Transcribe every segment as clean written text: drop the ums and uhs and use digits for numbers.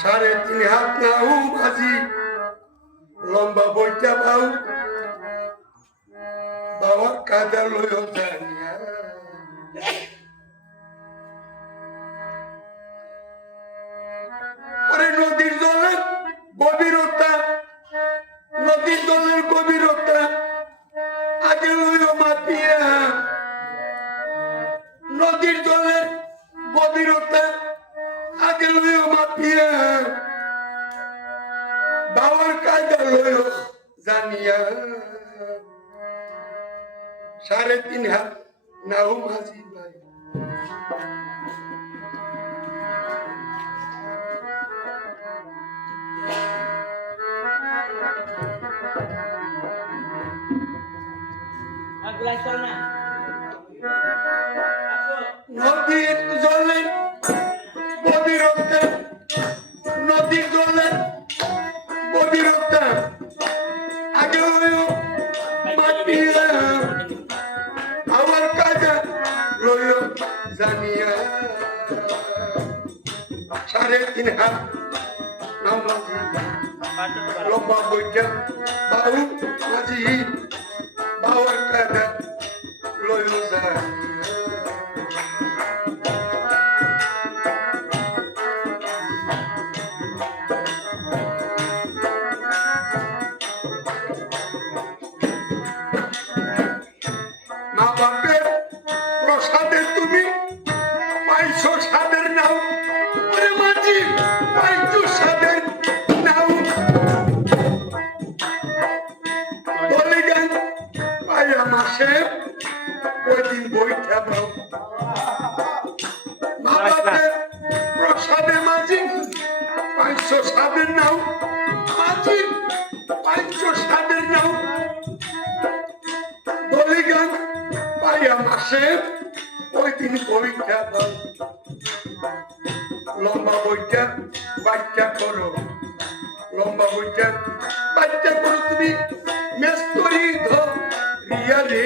3.5 হাত নাও মাঝি লম্বা বইটা বাউ বাবার কাদা লইও জানিয়া ওরে নদীর জলের গভীরতা আগে লইও মাপিয়া নদীর জলের গভীরতা আগে লইও মাপিয়া বাবার কাজা লইও জানিয়া 3.5 হাত নাও মাঝি ভাই নদীর জলের গভীরতা আগে লইও মাপিয়া আমার কাজা লইও জানিয়া 3.5 হাত নাও মাঝি লম্বা বইটা বাউ মাঝি বাবার কাজা লইও জানিয়া মা বাপের প্রসাদে তুমি পাইছো সাদের নাও ওরে মাঝি পাইছো সাদের নাও বলে গান পাইয়া মাসে ওই দিন বইটা পাও মা বাপের প্রসাদে মাঝি পাইছো সাদের নাও মাঝি পাইছো সাদের নাও বলে গান পাইয়া মাসে ওই দিন বইটা পাও লম্বা বইটা বাচ্চা করো তুমি মেস্তরি ধরিয়া রে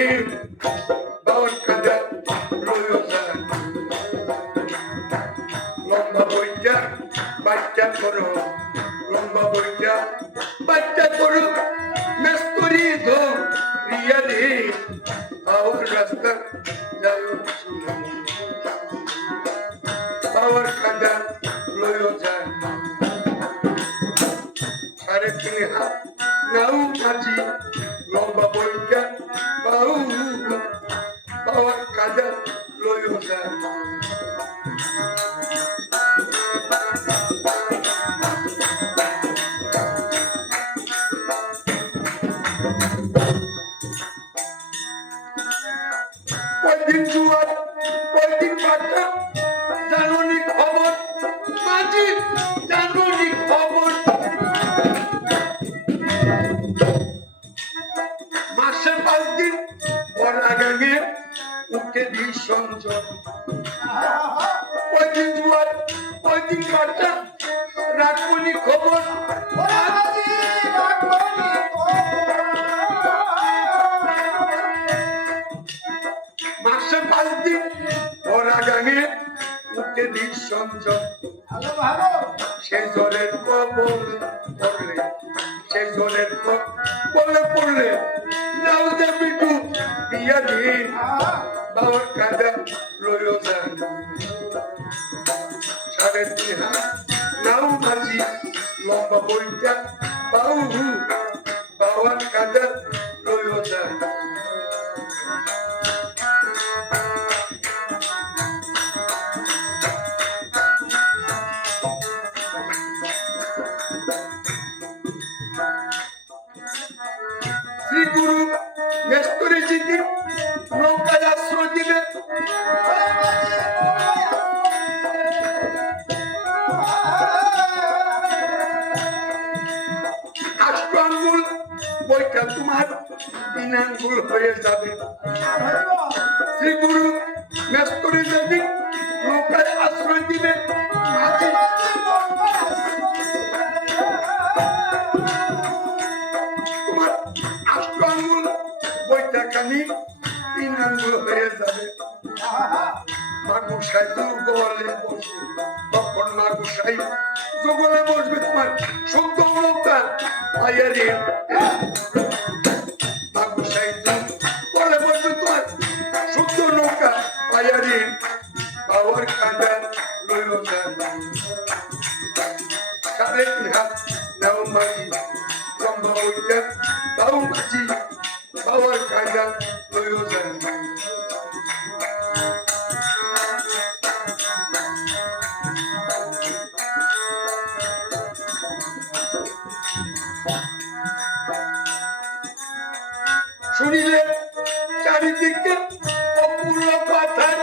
বাবার কাজা লইও জান লম্বা বইটা বাচ্চা করো মেস্তরি ধরিয়া রে বাবার রাস্তা যাও বাবার কাজা লইও যান 3.5 হাত নাও মাঝি লম্বা বইটা বাউ বাবার কাজা লইও যান কয়দিন জুয়ার কয়দিন বাটা জানুনি খবর মাঝি জানুনি খবর মাসে 5 দিন বড়া গাঙে উঠে দি সংযোগ কয়দিন জুয়ার কয়দিন বাটা রাখুনি খবর মাসে 5 দিন বড়া গাঙে উঠে দি সংযোগ সেই জলের কবলে পড়লে নাও যাবি টু দিয়া দি বাবার কাজা লইও যান 3.5 হাত নাও মাঝি লম্বা বইটা বাউ বাবার কাজা লইও যান শ্রী গুরু মেস্তরি জিতি নৌকায় আশ্রয় দিলে আঙ্গুল বইটা তোমার 3 আঙ্গুল হয়ে যাবে শ্রী গুরু মেস্তরি জিতি নৌকায় আশ্রয় দিলে তোমার 8 আঙ্গুল বইটা কানি 3 আঙ্গুল হয়ে যাবে মাগুসাই দুর্বলে বসে তখন মাগুসাই জগলে বসবে তোমার শুদ্ধ অলঙ্কার আয়ারে বাবু সাহিত্য বলে বসবে তোমার শুদ্ধ নৌকা আয়ারে বাবার কাঁদা লইল সাড়ে 3 হাত নাও মাঝি লম্বা বইটা তাও মাঝি বাবার কাঁদা লইল শুনিলে চারিদিকে অপূর্ণ পাথার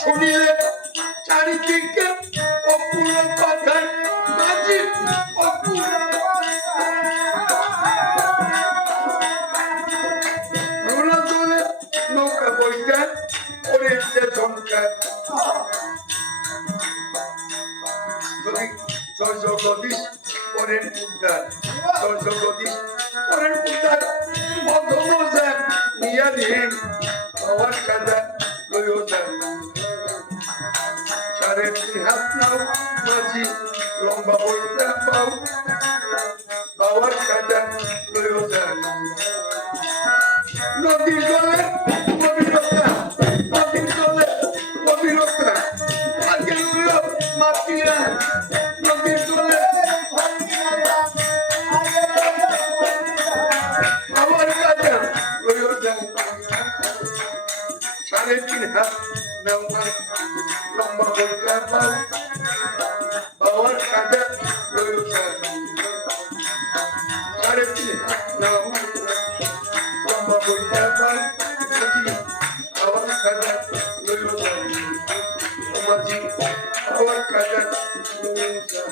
শুনিলে চারিদিকে অপূর্ণ পাথার মাঝি অপূর্ণ রোলা চলে নৌকা বইটা পড়েছে ঝঙ্কার জয় জগদীশ পরের উদ্ধার জয় জগদীশ পরের উদ্ধার মধ্যমজান নিয়া দিন বাবার কাঁদা লইও যান 3.5 হাত নাও মাঝি লম্বা বইটা পাও বাবার কাঁদা লইও যান নদীর জলে গভীরতা নদীর জলে গভীরতা আগে লইও মাটিয়া নদীর জলে বাবার কাঁদা লইও যান 3.5 হাত নাও লম্বা বইটা পাও বাবার কাঁদা লইও যান 3.5 হাত নাও লম্বা বইটা পাও বাবার কাঁদা লইও যান মাঝি বাবার কাঁদা লইও যান।